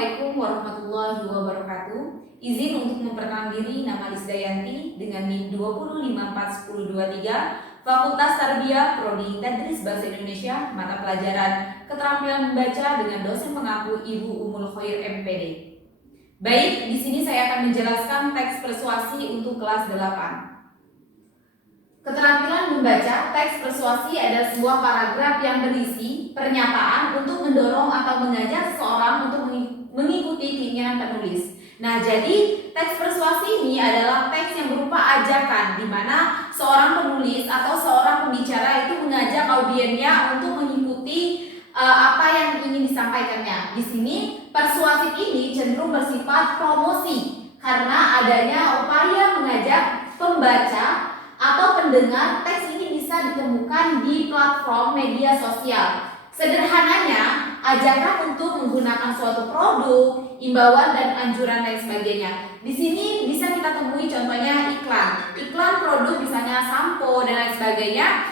Assalamualaikum warahmatullahi wabarakatuh. Izin untuk memperkenalkan diri, nama Lisdayanti dengan NIM 205411023, Fakultas Tarbiyah Prodi Tadris Bahasa Indonesia, mata pelajaran Keterampilan Membaca dengan dosen pengaku Ibu Ummul Khoir MPD. Baik, di sini saya akan menjelaskan teks persuasi untuk kelas 8. Keterampilan membaca teks persuasi adalah sebuah paragraf yang berisi pernyataan untuk mendorong atau mengajak seseorang untuk mengikuti keinginan penulis. Nah, jadi teks persuasi ini adalah teks yang berupa ajakan, di mana seorang penulis atau seorang pembicara itu mengajak audiennya untuk mengikuti apa yang ingin disampaikannya. Di sini persuasif ini cenderung bersifat promosi karena adanya upaya mengajak pembaca atau pendengar. Teks ini bisa ditemukan di platform media sosial. Sederhananya, ajakan untuk menggunakan suatu produk, imbauan dan anjuran lain sebagainya. Di sini bisa kita temui contohnya iklan produk misalnya sampo dan lain sebagainya.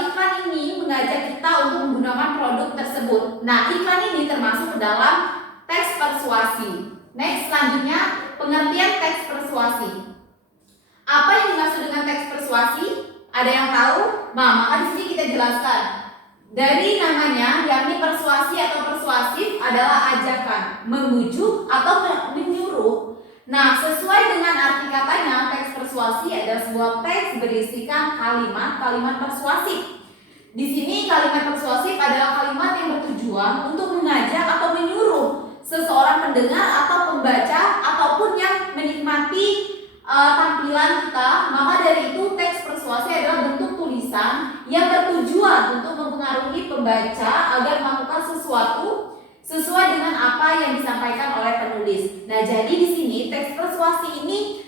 Iklan ini mengajak kita untuk menggunakan produk tersebut. Nah, iklan ini termasuk dalam teks persuasi. Next, selanjutnya pengertian teks persuasi. Apa yang dimaksud dengan teks persuasi? Ada yang tahu? Maka di sini kita jelaskan. Dari namanya, yakni persuasi atau persuasif adalah ajakan, membujuk atau menyuruh. Nah, sesuai dengan arti katanya, teks persuasi adalah sebuah teks berisikan kalimat persuasif. Di sini kalimat persuasif adalah kalimat yang bertujuan untuk mengajak atau menyuruh seseorang pendengar atau pembaca ataupun yang menikmati tampilan kita. Maka dari itu teks persuasi adalah bentuk tulisan yang bertujuan untuk mempengaruhi pembaca agar melakukan sesuatu sesuai dengan apa yang disampaikan oleh penulis. Nah, jadi di sini teks persuasi ini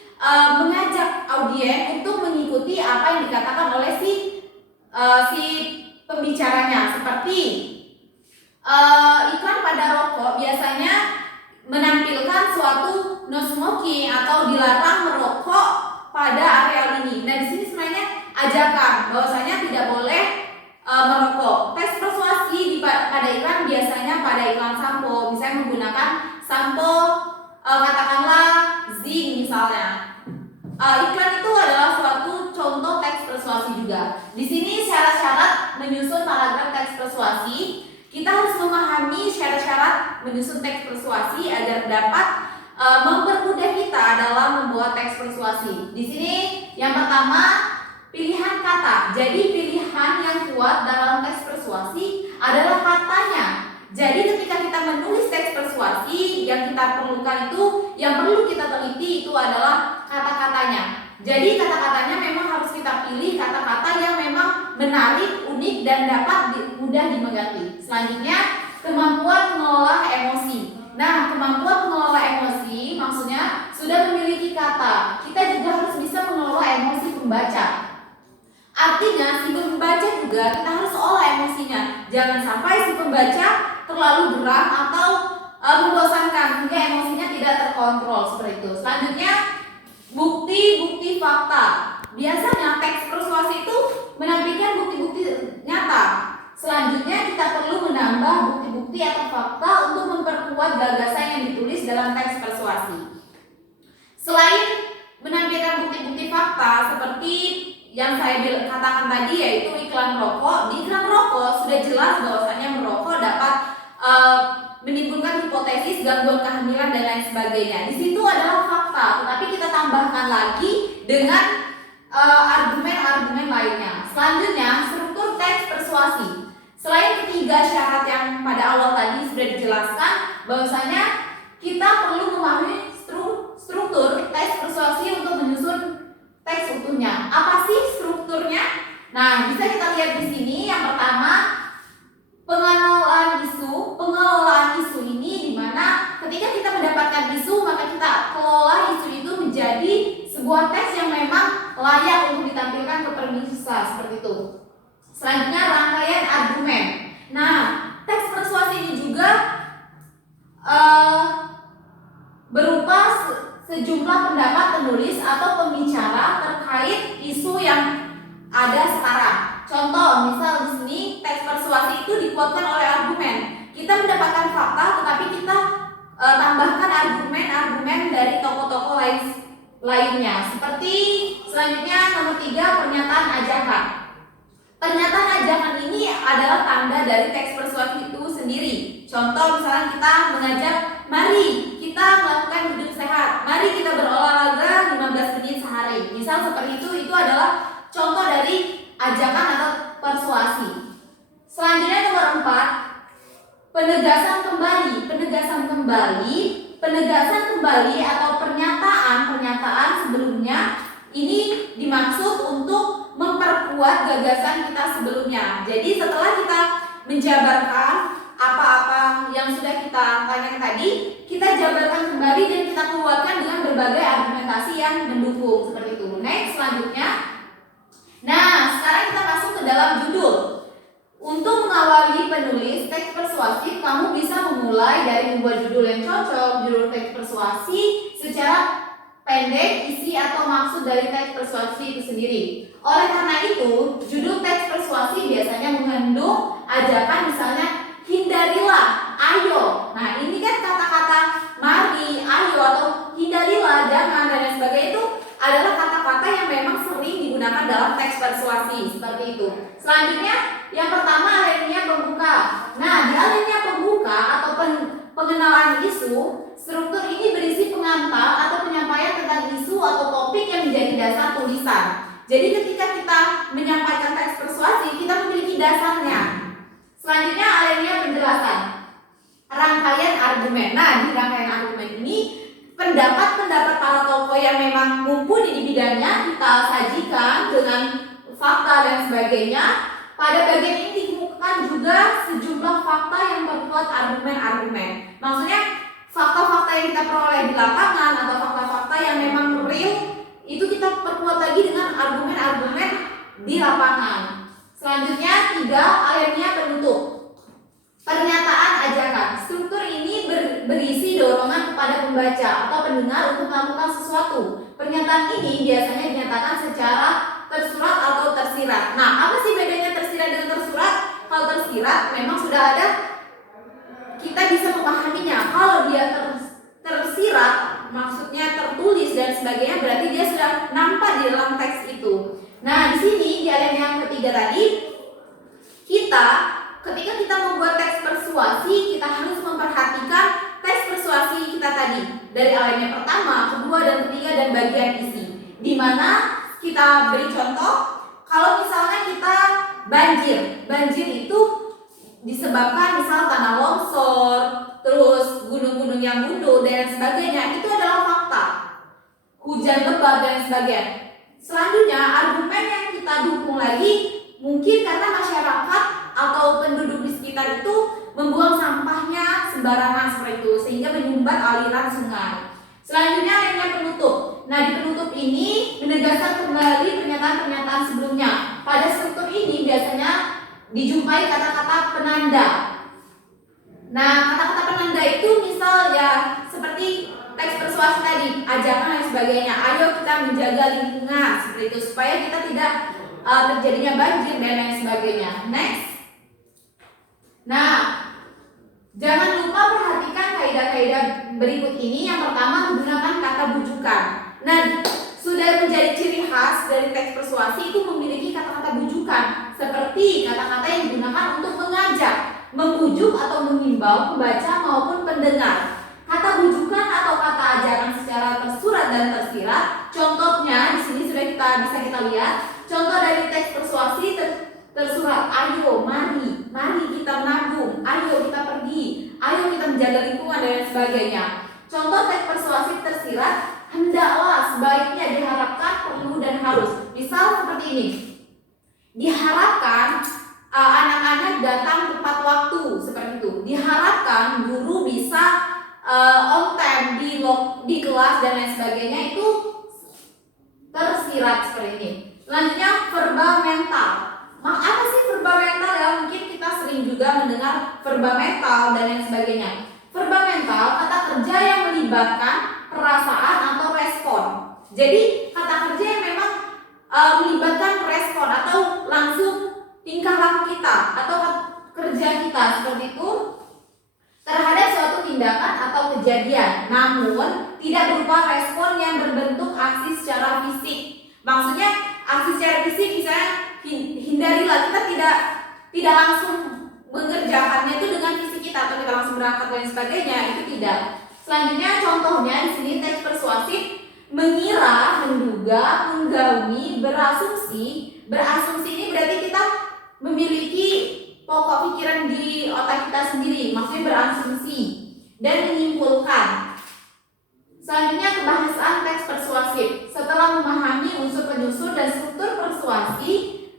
mengajak audien untuk mengikuti apa yang dikatakan oleh si pembicaranya. Seperti iklan pada rokok biasanya menampilkan suatu no smoking atau dilarang merokok pada area ini. Nah, di sini sebenarnya ajakan bahwasanya tidak boleh merokok. Teks persuasi pada iklan biasanya pada iklan sampo, misalnya menggunakan sampo katakanlah zinc misalnya. Iklan itu adalah suatu contoh teks persuasi juga. Di sini syarat-syarat menyusun paragraf teks persuasi. Kita harus memahami syarat-syarat menyusun teks persuasi agar dapat mempermudah kita dalam membuat teks persuasi. Di sini yang pertama, pilihan kata. Jadi pilihan yang kuat dalam teks persuasi adalah katanya. Jadi ketika kita menulis teks persuasi, yang kita perlukan itu, yang perlu kita teliti itu adalah kata-katanya. Jadi kata-katanya memang harus kita pilih kata-kata yang memang menarik, unik dan dapat mudah dimengerti. Selanjutnya, kemampuan mengelola emosi. Nah, kemampuan mengelola emosi maksudnya sudah memiliki kata. Kita juga harus bisa mengelola emosi pembaca. Artinya si pembaca juga kita harus olah emosinya. Jangan sampai si pembaca terlalu geram atau membosankan sehingga emosinya tidak terkontrol seperti itu. Selanjutnya, bukti-bukti fakta. Biasanya teks persuasi itu menampilkan bukti-bukti nyata. Selanjutnya kita perlu menambah bukti-bukti atau fakta untuk memperkuat gagasan yang ditulis dalam teks persuasi. Selain menampilkan bukti-bukti fakta seperti yang saya katakan tadi, yaitu iklan rokok. Di iklan rokok sudah jelas bahwasanya merokok dapat menimbulkan hipotesis gangguan kehamilan dan lain sebagainya. Di situ adalah fakta, tetapi kita tambahkan lagi dengan argumen-argumen lainnya. Selanjutnya, struktur teks persuasi. Selain ketiga syarat yang pada awal tadi sudah dijelaskan, bahwasanya kita perlu memahami struktur teks persuasi untuk menyusun teks utuhnya. Apa sih strukturnya? Nah, bisa kita lihat di sini. Yang pertama, pengelolaan isu. Pengelolaan isu ini dimana ketika kita mendapatkan isu, maka kita kelola isu itu menjadi sebuah teks yang memang layak untuk ditampilkan ke pemirsa, seperti itu. Selanjutnya, rangkaian argumen. Nah, teks persuasi ini juga berupa sejumlah pendapat penulis atau pembicara terkait isu yang ada sekarang. Contoh, misal di sini teks persuasi itu dikuatkan oleh argumen. Kita mendapatkan fakta, tetapi kita tambahkan argumen-argumen dari tokoh-tokoh lainnya. Seperti selanjutnya nomor 3, pernyataan ajakan. Pernyataan ajakan ini adalah tanda dari teks persuasi itu sendiri. Contoh misalnya kita mengajak, mari kita melakukan hidup sehat, mari kita berolahraga 15 menit sehari. Misal seperti itu adalah contoh dari ajakan atau persuasi. Selanjutnya nomor 4, penegasan kembali. Penegasan kembali atau pernyataan sebelumnya ini dimaksud untuk memperkuat gagasan kita sebelumnya. Jadi setelah kita menjabarkan apa-apa yang sudah kita tanyakan tadi, kita jabarkan kembali dan kita kuatkan dengan berbagai argumentasi yang mendukung seperti itu. Next, selanjutnya. Nah, sekarang kita masuk ke dalam judul. Untuk mengawali penulis teks persuasif, kamu bisa memulai dari membuat judul yang cocok. Judul teks persuasi secara pendek, isi atau maksud dari teks persuasi itu sendiri. Oleh karena itu, judul teks persuasi biasanya mengandung ajakan, misalnya hindarilah, ayo. Nah, ini kan kata-kata mari, ayo atau hindarilah, jangan dan lain sebagainya itu adalah kata-kata yang memang sering digunakan dalam teks persuasi seperti itu. Selanjutnya, yang pertama alinea pembuka. Nah, di alinea pembuka atau pengenalan isu, struktur ini berisi pengantar atau penyampaian tentang isu atau topik yang menjadi dasar tulisan. Jadi ketika kita menyampaikan teks persuasi, kita memiliki dasarnya. Selanjutnya alinea penjelasan, rangkaian argumen. Nah, di rangkaian argumen ini pendapat-pendapat para tokoh yang memang mumpuni di bidangnya kita sajikan dengan fakta dan sebagainya. Pada bagian ini ditemukan juga sejumlah fakta yang memperkuat argumen-argumen. Maksudnya fakta-fakta yang kita peroleh di lapangan atau fakta-fakta yang memang real itu kita perkuat lagi dengan argumen-argumen di lapangan. Selanjutnya 3, alinea penutup. Pernyataan ajakan. Struktur ini berisi dorongan kepada pembaca atau pendengar untuk melakukan sesuatu. Pernyataan ini biasanya dinyatakan secara tersurat atau tersirat. Nah, apa sih bedanya tersirat dengan tersurat? Kalau tersirat memang sudah ada, kita bisa memahaminya. Kalau dia tersirat, maksudnya tertulis dan sebagainya, berarti dia sudah nampak di dalam teks itu. Nah, di sini di alinea yang ketiga tadi, ketika kita membuat teks persuasi, kita harus memperhatikan teks persuasi kita tadi dari alinea pertama, kedua, dan ketiga, dan bagian isi. Di mana kita beri contoh, kalau misalnya kita banjir itu disebabkan misal tanah longsor, terus gunung-gunung yang gundul dan sebagainya, itu adalah fakta. Hujan lebat dan sebagainya. Selanjutnya argumen yang kita dukung lagi, mungkin karena masyarakat atau penduduk di sekitar itu membuang sampahnya sembarangan seperti itu sehingga menyumbat aliran sungai. Selanjutnya alinea penutup. Nah, di penutup ini menegaskan kembali pernyataan-pernyataan sebelumnya. Pada struktur ini biasanya dijumpai kata-kata penanda. Nah, kata-kata penanda itu misal ya seperti teks persuasi tadi, ajakan dan sebagainya. Ayo kita menjaga lingkungan seperti itu supaya kita tidak terjadinya banjir dan lain sebagainya. Next. Nah, jangan lupa perhatikan kaidah-kaidah berikut ini. Yang pertama, menggunakan kata bujukan. Nah, sudah menjadi ciri khas dari teks persuasi itu memiliki kata-kata bujukan, seperti kata-kata yang digunakan untuk mengajak, membujuk atau menghimbau pembaca maupun pendengar. Kata bujukan atau kata ajakan secara tersurat dan tersirat, contohnya di sini sudah bisa kita lihat. Contoh dari teks persuasi tersurat, ayo, mari kita menabung, ayo kita pergi, ayo kita menjaga lingkungan dan sebagainya. Contoh teks persuasi tersirat, hendaklah, sebaiknya, diharapkan, perlu, dan harus. Misal seperti ini, diharapkan anak-anak datang tepat waktu seperti itu. Diharapkan guru bisa on time di kelas dan lain sebagainya, itu tersirat seperti ini. Selanjutnya verba mental. Apa sih verba mental ya? Mungkin kita sering juga mendengar verba mental dan lain sebagainya. Verba mental kata kerja yang melibatkan perasaan atau respon. Jadi kata kerja yang memang melibatkan respon atau langsung tingkah laku kita atau kerja kita seperti itu. tindakan atau kejadian, namun tidak berupa respon yang berbentuk aksi secara fisik. Maksudnya aksi secara fisik, misalnya hindarilah, kita tidak langsung mengerjakannya itu dengan fisik kita atau kita langsung berangkat dan sebagainya, itu tidak. Selanjutnya contohnya di sini teks persuasif: mengira, menduga, menggaumi, berasumsi. Berasumsi ini berarti kita memiliki pokok pikiran di otak kita sendiri, maksudnya berasumsi, dan menyimpulkan. Selanjutnya kebahasaan teks persuasif. Setelah memahami unsur penyusun dan struktur persuasi,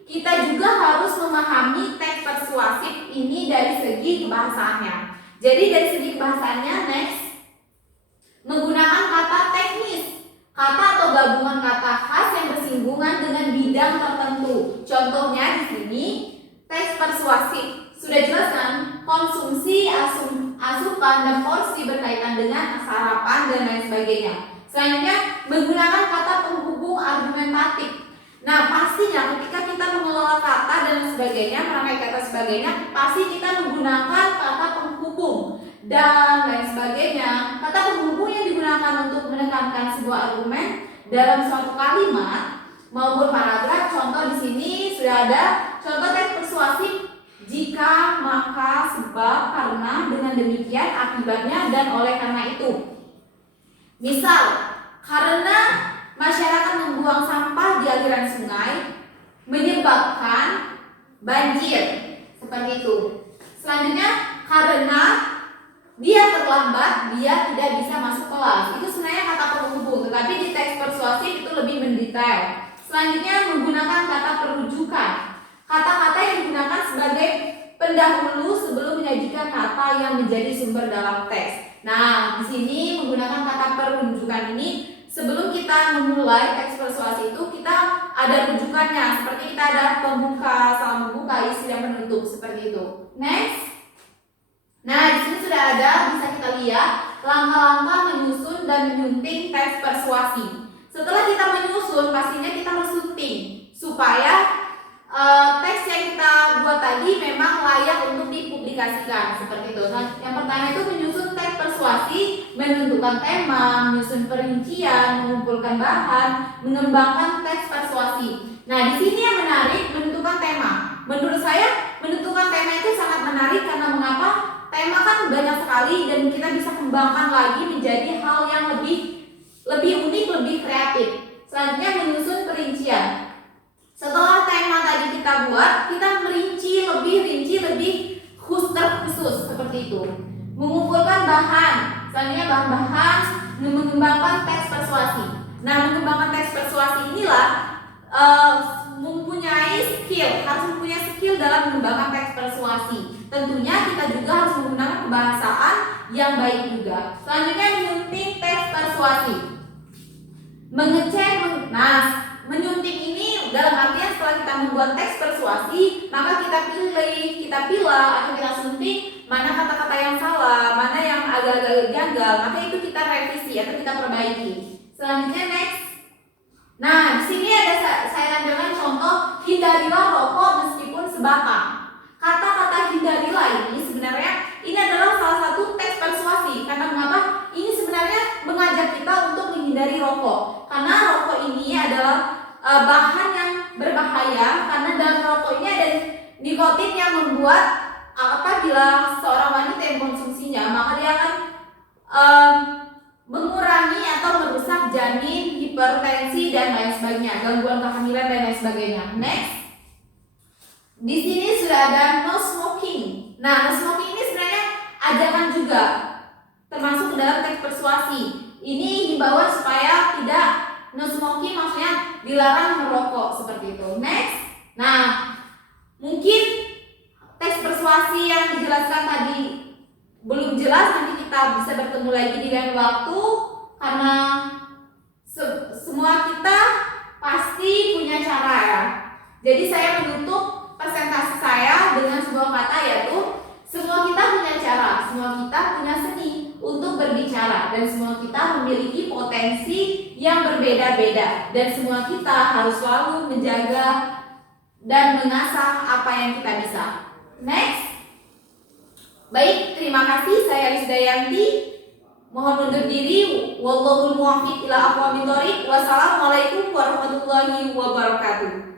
kita juga harus memahami teks persuasif ini dari segi kebahasaannya. Jadi dari segi kebahasaannya, next, menggunakan kata teknis, kata atau gabungan kata khas yang bersinggungan dengan bidang tertentu. Contohnya di sini teks persuasif sudah jelas kan, konsumsi, asupan, dan porsi berkaitan dengan sarapan dan lain sebagainya. Selanjutnya menggunakan kata penghubung argumentatif. Nah, pastinya ketika kita mengelola kata dan sebagainya, merangkai kata sebagainya, pasti kita menggunakan kata penghubung dan lain sebagainya. Kata penghubung yang digunakan untuk menekankan sebuah argumen dalam suatu kalimat maupun paragraf. Contoh di sini sudah ada contoh teks persuasif: jika, maka, sebab, karena, dengan demikian, akibatnya, dan oleh karena itu. Misal, karena masyarakat membuang sampah di aliran sungai menyebabkan banjir, seperti itu. Selanjutnya, karena dia terlambat, dia tidak bisa masuk kelas. Itu sebenarnya kata penghubung, tetapi di teks persuasif itu lebih mendetail. Selanjutnya menggunakan kata perujukan. Kata-kata yang digunakan sebagai pendahulu sebelum menyajikan kata yang menjadi sumber dalam teks. Nah, di sini menggunakan kata perujukan ini sebelum kita memulai teks persuasi itu kita ada rujukannya. Seperti kita ada pembuka, salam membuka, isi dan penutup, seperti itu. Next. Nah, di sini sudah ada, bisa kita lihat langkah-langkah menyusun dan menyunting teks persuasi. Setelah kita menyusun, pastinya kita mensunting supaya teks yang kita buat tadi memang layak untuk dipublikasikan, seperti itu. Nah, yang pertama itu menyusun teks persuasi, menentukan tema, menyusun perincian, mengumpulkan bahan, mengembangkan teks persuasi. Nah, di sini yang menarik menentukan tema. Menurut saya menentukan tema itu sangat menarik karena mengapa? Tema kan banyak sekali dan kita bisa kembangkan lagi menjadi hal yang lebih unik, lebih kreatif. Selanjutnya menyusun perincian. Setelah tema tadi kita buat, kita merinci lebih terkhusus seperti itu. Mengumpulkan bahan, selanjutnya bahan-bahan, mengembangkan teks persuasi. Nah, mengembangkan teks persuasi inilah harus mempunyai skill dalam mengembangkan teks persuasi. Tentunya kita juga harus menggunakan kebahasaan yang baik juga. Selanjutnya menyunting teks persuasi. Menyunting ini dalam artian setelah kita membuat teks persuasi, maka kita pilih atau kita sunting mana kata-kata yang salah, mana yang agak-agak janggal, maka itu kita revisi atau kita perbaiki. Selanjutnya next. Nah, di sini ada saya tampilkan contoh hindarilah rokok meskipun sebatang. Kata-kata hindarilah ini sebenarnya ini adalah salah satu teks persuasi. Karena mengapa? Ini sebenarnya mengajak kita untuk menghindari rokok. Karena rokok ini adalah bahan yang berbahaya karena dalam rokok ini ada nikotin yang membuat apabila seorang wanita yang mengkonsumsinya maka dia akan mengurangi atau merusak janin, hipertensi dan lain sebagainya, gangguan kehamilan dan lain sebagainya. Next. Di sini sudah ada no smoking. Nah, no smoking ini sebenarnya ajakan juga termasuk dalam teks persuasi. Ini himbauan supaya tidak no smoking, maksudnya dilarang merokok seperti itu. Next. Nah, mungkin teks persuasi yang dijelaskan tadi belum jelas, nanti kita bisa bertemu lagi di lain waktu karena semua kita pasti punya cara ya. Jadi saya menutup presentasi saya dengan sebuah kata yaitu semua kita punya cara, semua kita punya seni untuk berbicara dan semua kita memiliki potensi yang berbeda-beda dan semua kita harus selalu menjaga dan mengasah apa yang kita bisa. Next. Baik, terima kasih. kasih. Saya Risdayanti. Mohon undur diri. Wallahul muwaffiq ila aqwamit thoriq. Wassalamualaikum warahmatullahi wabarakatuh.